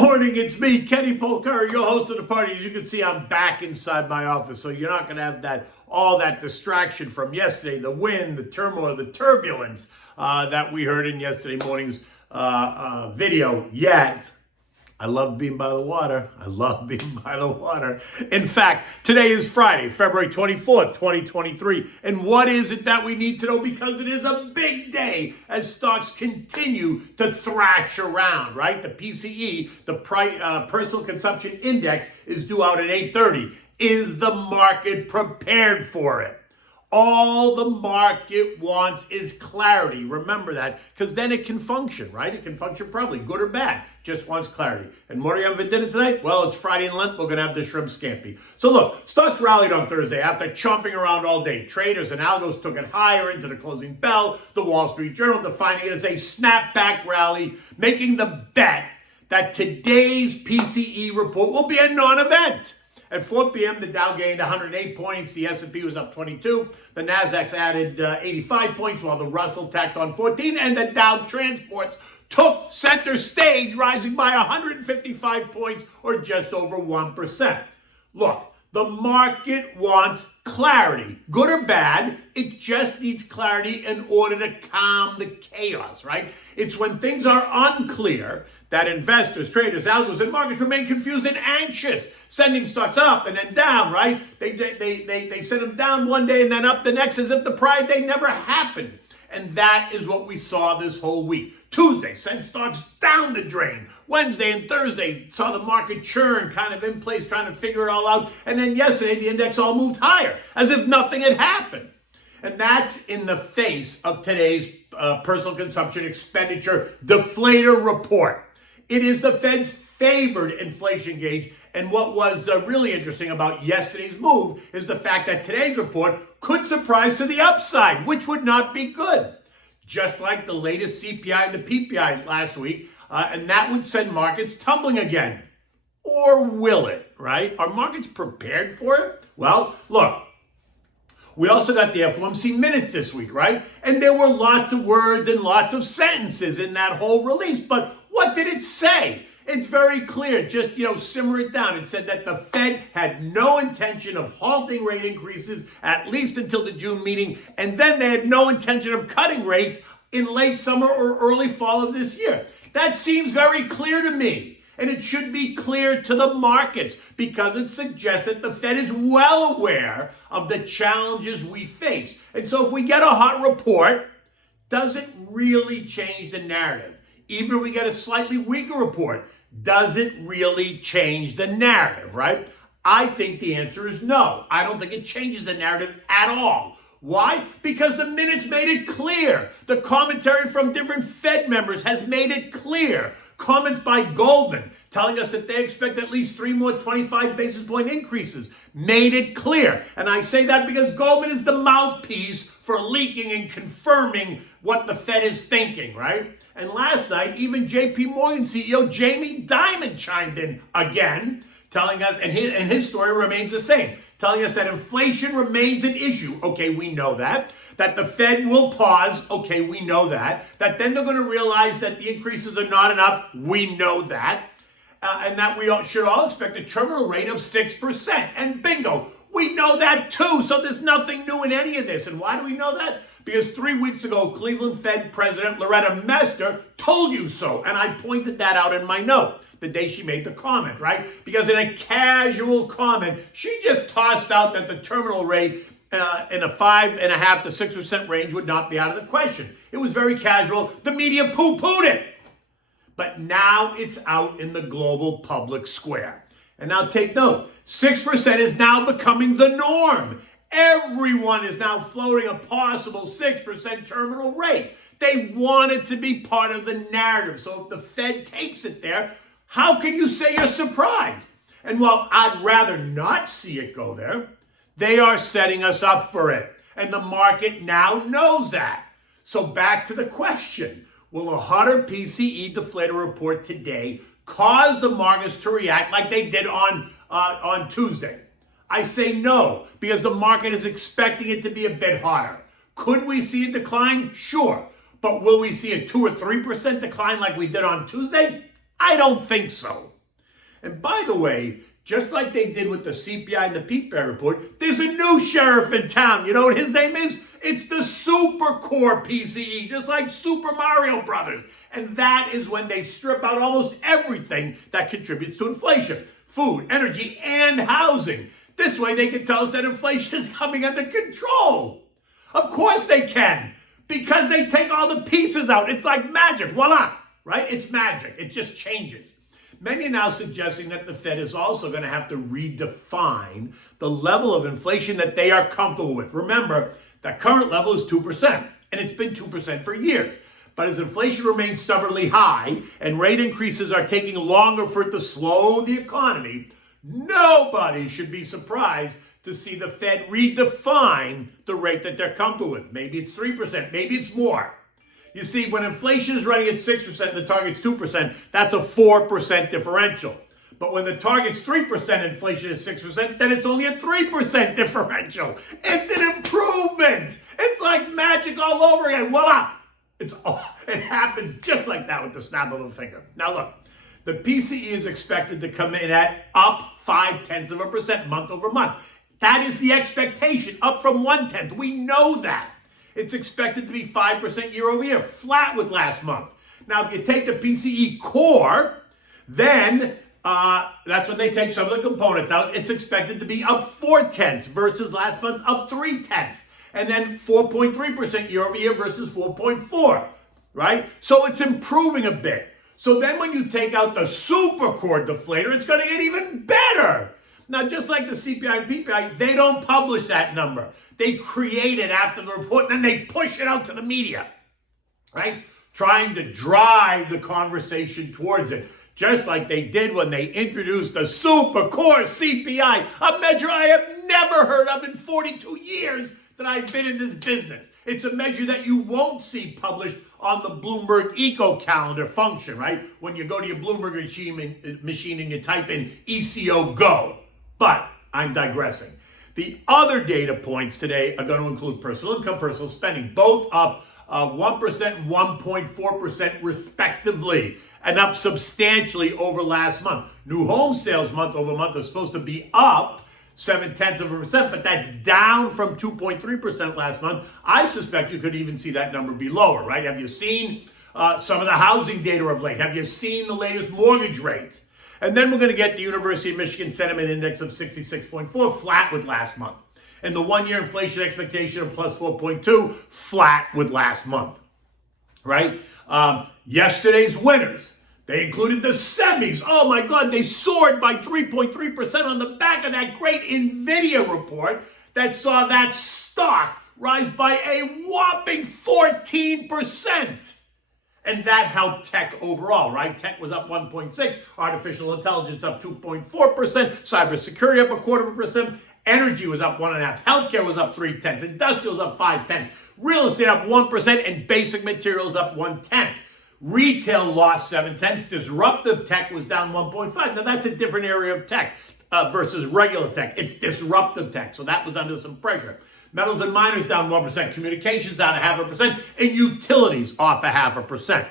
morning, it's me, Kenny Polcari, your host of the party. As you can see, I'm back inside my office, so you're not going to have all that distraction from yesterday, the wind, the turmoil, the turbulence that we heard in yesterday morning's video yet. I love being by the water. In fact, today is Friday, February 24th, 2023. And what is it that we need to know? Because it is a big day as stocks continue to thrash around, right? The PCE, the Personal Consumption Index, is due out at 8:30. Is the market prepared for it? All the market wants is clarity. Remember that, because then it can function, right? It can function probably good or bad. Just wants clarity. And what are you having for dinner tonight? Well, it's Friday in Lent. We're going to have the Shrimp Scampi. So look, stocks rallied on Thursday after chomping around all day. Traders and algos took it higher into the closing bell. The Wall Street Journal defining it as a snapback rally, making the bet that today's PCE report will be a non-event. At 4 p.m., the Dow gained 108 points. The S&P was up 22. The Nasdaq added 85 points, while the Russell tacked on 14. And the Dow Transports took center stage, rising by 155 points, or just over 1%. Look, the market wants clarity. Good or bad, it just needs clarity in order to calm the chaos, right? It's when things are unclear that investors, traders, algos, and markets remain confused and anxious, sending stocks up and then down, right? They send them down one day and then up the next as if the prior day never happened. And that is what we saw this whole week. Tuesday sent stocks down the drain. Wednesday and Thursday saw the market churn, kind of in place, trying to figure it all out. And then yesterday, the index all moved higher, as if nothing had happened. And that's in the face of today's personal consumption expenditure deflator report. It is the Fed's favored inflation gauge. And what was really interesting about yesterday's move is the fact that today's report could surprise to the upside, which would not be good. Just like the latest CPI and the PPI last week, and that would send markets tumbling again. Or will it, right? Are markets prepared for it? Well, look, we also got the FOMC minutes this week, right? And there were lots of words and lots of sentences in that whole release. But what did it say? It's very clear. Just, simmer it down. It said that the Fed had no intention of halting rate increases, at least until the June meeting. And then they had no intention of cutting rates in late summer or early fall of this year. That seems very clear to me. And it should be clear to the markets because it suggests that the Fed is well aware of the challenges we face. And so if we get a hot report, does it really change the narrative? Even if we get a slightly weaker report, does it really change the narrative, right? I think the answer is no. I don't think it changes the narrative at all. Why? Because the minutes made it clear. The commentary from different Fed members has made it clear. Comments by Goldman telling us that they expect at least 3 more 25 basis point increases made it clear. And I say that because Goldman is the mouthpiece for leaking and confirming what the Fed is thinking, right? And last night, even JP Morgan CEO Jamie Dimon chimed in again, telling us, and his story remains the same, telling us that inflation remains an issue. Okay, we know that. That the Fed will pause. Okay, we know that. That then they're going to realize that the increases are not enough. We know that. And that we should all expect a terminal rate of 6%. And bingo, we know that too. So there's nothing new in any of this. And why do we know that? Because 3 weeks ago, Cleveland Fed President Loretta Mester told you so. And I pointed that out in my note the day she made the comment, right? Because in a casual comment, she just tossed out that the terminal rate in a 5.5% to 6% range would not be out of the question. It was very casual. The media poo-pooed it. But now it's out in the global public square. And now take note, 6% is now becoming the norm. Everyone is now floating a possible 6% terminal rate. They want it to be part of the narrative. So if the Fed takes it there, how can you say you're surprised? And while I'd rather not see it go there, they are setting us up for it. And the market now knows that. So back to the question. Will a hotter PCE deflator report today cause the markets to react like they did on Tuesday? I say no, because the market is expecting it to be a bit hotter. Could we see a decline? Sure. But will we see a 2 or 3% decline like we did on Tuesday? I don't think so. And by the way, just like they did with the CPI and the PPI report, there's a new sheriff in town. You know what his name is? It's the super core PCE, just like Super Mario Brothers. And that is when they strip out almost everything that contributes to inflation: food, energy, and housing. This way they can tell us that inflation is coming under control. Of course they can, because they take all the pieces out. It's like magic. Voila, right? It's magic. It just changes. Many are now suggesting that the Fed is also going to have to redefine the level of inflation that they are comfortable with. Remember, the current level is 2%, and it's been 2% for years. But as inflation remains stubbornly high and rate increases are taking longer for it to slow the economy, nobody should be surprised to see the Fed redefine the rate that they're comfortable with. Maybe it's 3%, maybe it's more. You see, when inflation is running at 6% and the target's 2%, that's a 4% differential. But when the target's 3%, inflation is 6%, then it's only a 3% differential. It's an improvement. It's like magic all over again. Voila! It happens just like that with the snap of a finger. Now look, the PCE is expected to come in at up 0.5% month over month. That is the expectation, up from 0.1. We know that. It's expected to be 5% year over year, flat with last month. Now, if you take the PCE core, then that's when they take some of the components out. It's expected to be up 0.4 versus last month's up 0.3, and then 4.3% year over year versus 4.4, right? So it's improving a bit. So then when you take out the super core deflator, it's going to get even better. Now, just like the CPI and PPI, they don't publish that number. They create it after the report, and then they push it out to the media, right? Trying to drive the conversation towards it, just like they did when they introduced the super core CPI, a measure I have never heard of in 42 years that I've been in this business. It's a measure that you won't see published on the Bloomberg Eco Calendar function, right? When you go to your Bloomberg machine and you type in ECO Go. But I'm digressing. The other data points today are going to include personal income, personal spending, both up 1% and 1.4% respectively, and up substantially over last month. New home sales month over month are supposed to be up 0.7%, but that's down from 2.3% last month. I suspect you could even see that number be lower, right? Have you seen some of the housing data of late? Have you seen the latest mortgage rates? And then we're going to get the University of Michigan Sentiment Index of 66.4, flat with last month. And the one-year inflation expectation of plus 4.2, flat with last month, right? Yesterday's winners, they included the semis. Oh my God, they soared by 3.3% on the back of that great NVIDIA report that saw that stock rise by a whopping 14%. And that helped tech overall, right? Tech was up 1.6%, artificial intelligence up 2.4%, cybersecurity up 0.25%, energy was up 1.5%, healthcare was up 0.3%, industrial was up 0.5%, real estate up 1%, and basic materials up 0.1%. Retail lost 0.7%, disruptive tech was down 1.5%. Now that's a different area of tech versus regular tech. It's disruptive tech, so that was under some pressure. Metals and miners down 1%, communications down 0.5%, and utilities off 0.5%.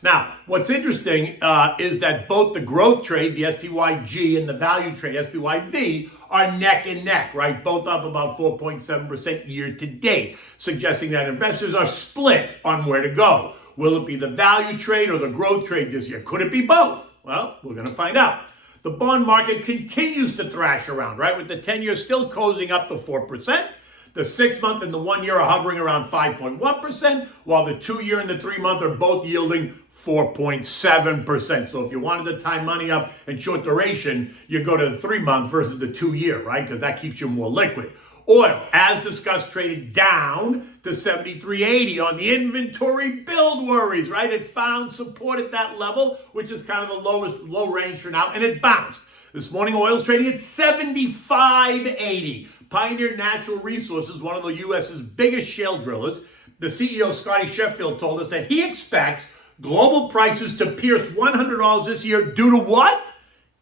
Now, what's interesting is that both the growth trade, the SPYG, and the value trade, SPYV, are neck and neck, right? Both up about 4.7% year to date, suggesting that investors are split on where to go. Will it be the value trade or the growth trade this year? Could it be both? Well, we're going to find out. The bond market continues to thrash around, right? With the 10-year still cozying up to 4%. The 6-month and the 1-year are hovering around 5.1%, while the 2-year and the 3-month are both yielding 4.7%. So if you wanted to tie money up in short duration, you go to the 3-month versus the 2-year, right? Because that keeps you more liquid. Oil, as discussed, traded down to 73.80 on the inventory build worries, right? It found support at that level, which is kind of the low range for now, and it bounced. This morning, oil's trading at 75.80. Pioneer Natural Resources, one of the U.S.'s biggest shale drillers, the CEO, Scotty Sheffield, told us that he expects global prices to pierce $100 this year due to what?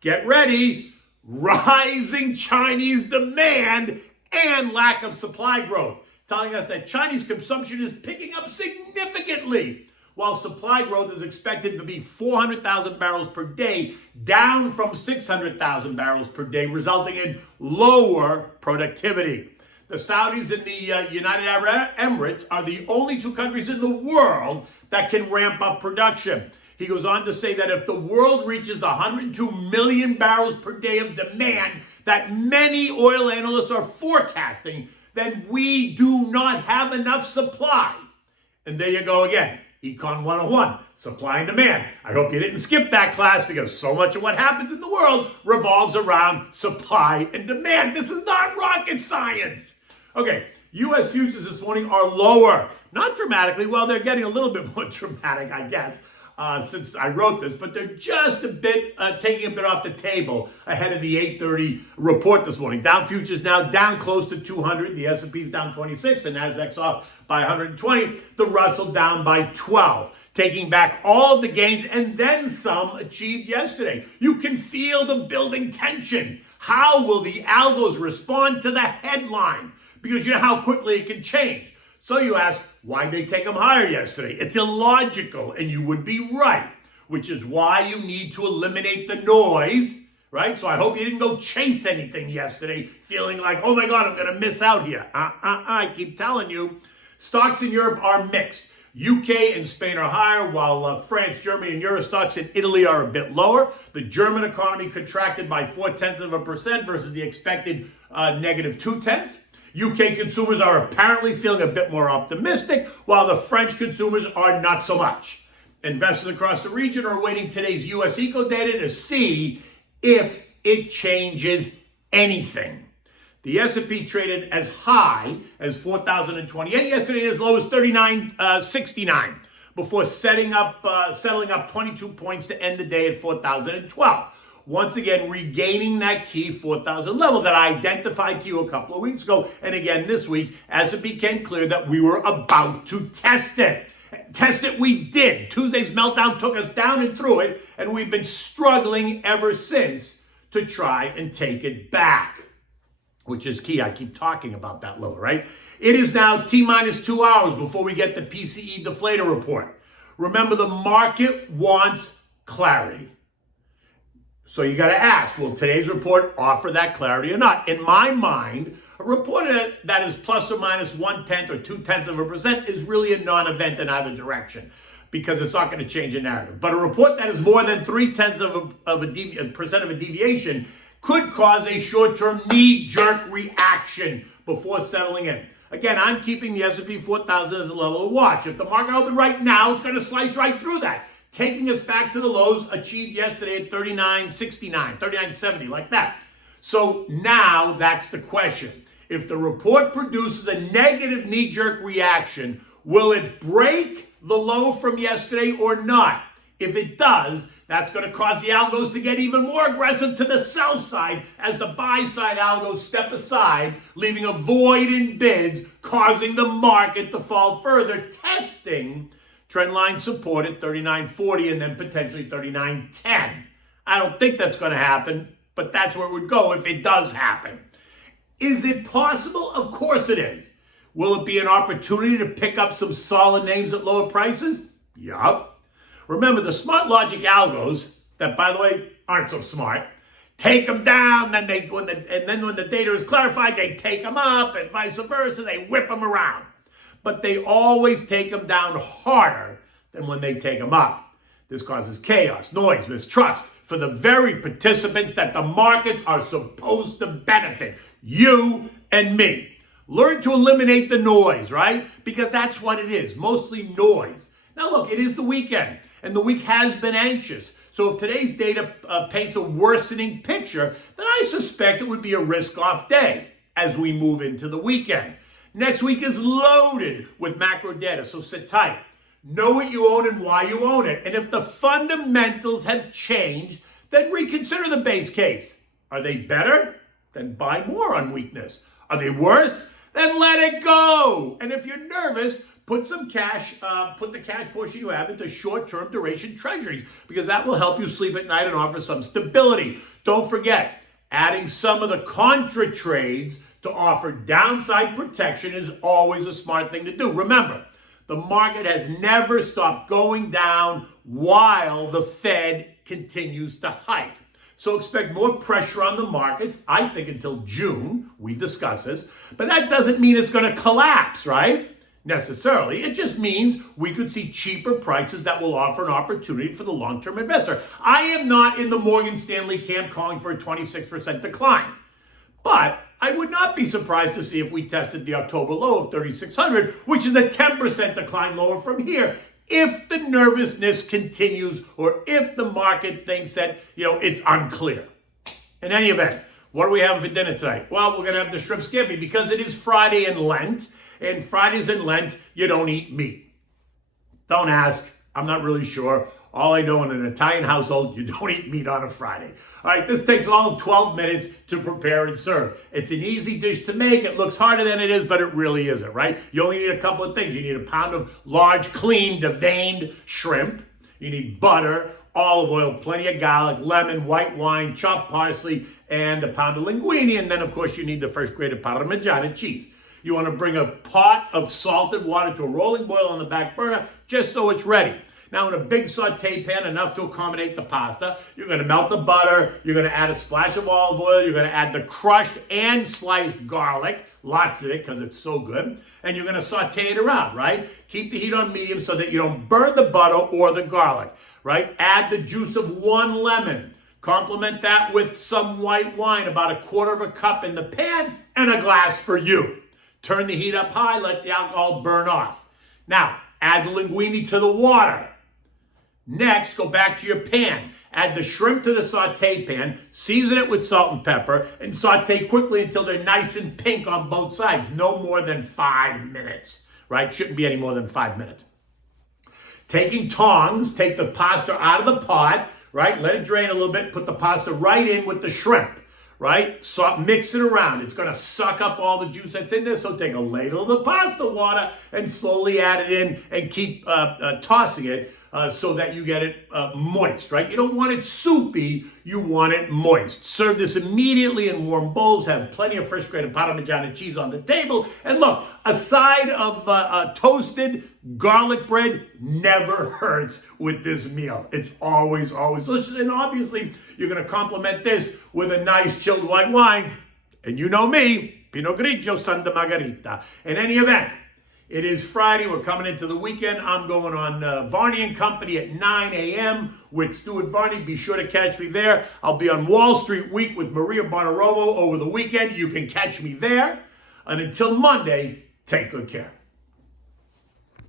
Get ready, rising Chinese demand and lack of supply growth, telling us that Chinese consumption is picking up significantly. while supply growth is expected to be 400,000 barrels per day, down from 600,000 barrels per day, resulting in lower productivity. The Saudis and the United Arab Emirates are the only two countries in the world that can ramp up production. He goes on to say that if the world reaches the 102 million barrels per day of demand that many oil analysts are forecasting, then we do not have enough supply. And there you go again. Econ 101, supply and demand. I hope you didn't skip that class because so much of what happens in the world revolves around supply and demand. This is not rocket science. Okay, U.S. futures this morning are lower. Not dramatically. Well, they're getting a little bit more dramatic, I guess, since I wrote this, but they're just a bit, taking a bit off the table ahead of the 8:30 report this morning. Dow futures now down close to 200. The S&P's down 26. The Nasdaq's off by 120. The Russell down by 12. Taking back all of the gains and then some achieved yesterday. You can feel the building tension. How will the algos respond to the headline? Because you know how quickly it can change. So you ask, why'd they take them higher yesterday? It's illogical, and you would be right, which is why you need to eliminate the noise, right? So I hope you didn't go chase anything yesterday, feeling like, oh my God, I'm going to miss out here. I keep telling you. Stocks in Europe are mixed. UK and Spain are higher, while France, Germany, and Euro stocks in Italy are a bit lower. The German economy contracted by 0.4% versus the expected negative 0.2%. UK consumers are apparently feeling a bit more optimistic, while the French consumers are not so much. Investors across the region are awaiting today's U.S. eco data to see if it changes anything. The S&P traded as high as 4,028 yesterday, as low as 3,969, before settling up 22 points to end the day at 4,012. Once again, regaining that key 4,000 level that I identified to you a couple of weeks ago. And again, this week, as it became clear that we were about to test it. Test it we did. Tuesday's meltdown took us down and through it, and we've been struggling ever since to try and take it back, which is key. I keep talking about that level, right? It is now T-minus 2 hours before we get the PCE deflator report. Remember, the market wants clarity. So you got to ask, will today's report offer that clarity or not? In my mind, a report that is plus or minus 1/10 or 0.2% is really a non-event in either direction because it's not going to change a narrative. But a report that is more than 0.3% of a deviation could cause a short-term knee-jerk reaction before settling in. Again, I'm keeping the S&P 4,000 as a level to watch. If the market opened right now, it's going to slice right through that, taking us back to the lows achieved yesterday at 39.69, 39.70, like that. So now that's the question. If the report produces a negative knee-jerk reaction, will it break the low from yesterday or not? If it does, that's going to cause the algos to get even more aggressive to the sell side as the buy side algos step aside, leaving a void in bids, causing the market to fall further, testing trendline support at 39.40 and then potentially 39.10. I don't think that's going to happen, but that's where it would go if it does happen. Is it possible? Of course it is. Will it be an opportunity to pick up some solid names at lower prices? Yup. Remember, the smart logic algos, that by the way aren't so smart, take them down, then when the data is clarified, they take them up, and vice versa, they whip them around. But they always take them down harder than when they take them up. This causes chaos, noise, mistrust for the very participants that the markets are supposed to benefit, you and me. Learn to eliminate the noise, right? Because that's what it is, mostly noise. Now look, it is the weekend, and the week has been anxious. So if today's data paints a worsening picture, then I suspect it would be a risk-off day as we move into the weekend. Next week is loaded with macro data, so sit tight. Know what you own and why you own it. And if the fundamentals have changed, then reconsider the base case. Are they better? Then buy more on weakness. Are they worse? Then let it go. And if you're nervous, put some cash, put the cash portion you have into short-term duration treasuries, because that will help you sleep at night and offer some stability. Don't forget, adding some of the contra trades to offer downside protection is always a smart thing to do. Remember, The market has never stopped going down while the Fed continues to hike. So expect more pressure on the markets, I think, until June. We discuss this. But that doesn't mean it's going to collapse, right? Necessarily. It just means we could see cheaper prices that will offer an opportunity for the long-term investor. I am not in the Morgan Stanley camp calling for a 26% decline. But I would not be surprised to see if we tested the October low of 3,600, which is a 10% decline lower from here. If the nervousness continues or if the market thinks that, it's unclear. In any event, what are we having for dinner tonight? Well, we're going to have the Shrimp Scampi because it is Friday in Lent. And Fridays in Lent, you don't eat meat. Don't ask. I'm not really sure. All I know in an Italian household, you don't eat meat on a Friday. All right, this takes all of 12 minutes to prepare and serve. It's an easy dish to make. It looks harder than it is, but it really isn't, right? You only need a couple of things. You need a pound of large, clean, deveined shrimp. You need butter, olive oil, plenty of garlic, lemon, white wine, chopped parsley, and a pound of linguine. And then, of course, you need the first grated Parmesan cheese. You want to bring a pot of salted water to a rolling boil on the back burner just so it's ready. Now, in a big saute pan, enough to accommodate the pasta, you're going to melt the butter, you're going to add a splash of olive oil, you're going to add the crushed and sliced garlic, lots of it because it's so good, and you're going to saute it around, right? Keep the heat on medium so that you don't burn the butter or the garlic, right? Add the juice of 1 lemon. Complement that with some white wine, about 1/4 cup in the pan, and a glass for you. Turn the heat up high, let the alcohol burn off. Now, add the linguine to the water. Next, go back to your pan. Add the shrimp to the saute pan, season it with salt and pepper, and saute quickly until they're nice and pink on both sides. No more than 5 minutes, right? Shouldn't be any more than 5 minutes. Taking tongs, take the pasta out of the pot, right? Let it drain a little bit, put the pasta right in with the shrimp. Right? So mix it around. It's going to suck up all the juice that's in there. So take a ladle of the pasta water and slowly add it in and keep tossing it so that you get it moist, right? You don't want it soupy. You want it moist. Serve this immediately in warm bowls. Have plenty of fresh grated Parmesan cheese on the table. And look, a side of toasted garlic bread never hurts with this meal. It's always, always delicious. And obviously, you're going to complement this with a nice chilled white wine. And you know me, Pinot Grigio Santa Margherita. In any event, it is Friday. We're coming into the weekend. I'm going on Varney and Company at 9 a.m. with Stuart Varney. Be sure to catch me there. I'll be on Wall Street Week with Maria Bonaromo over the weekend. You can catch me there. And until Monday, take good care.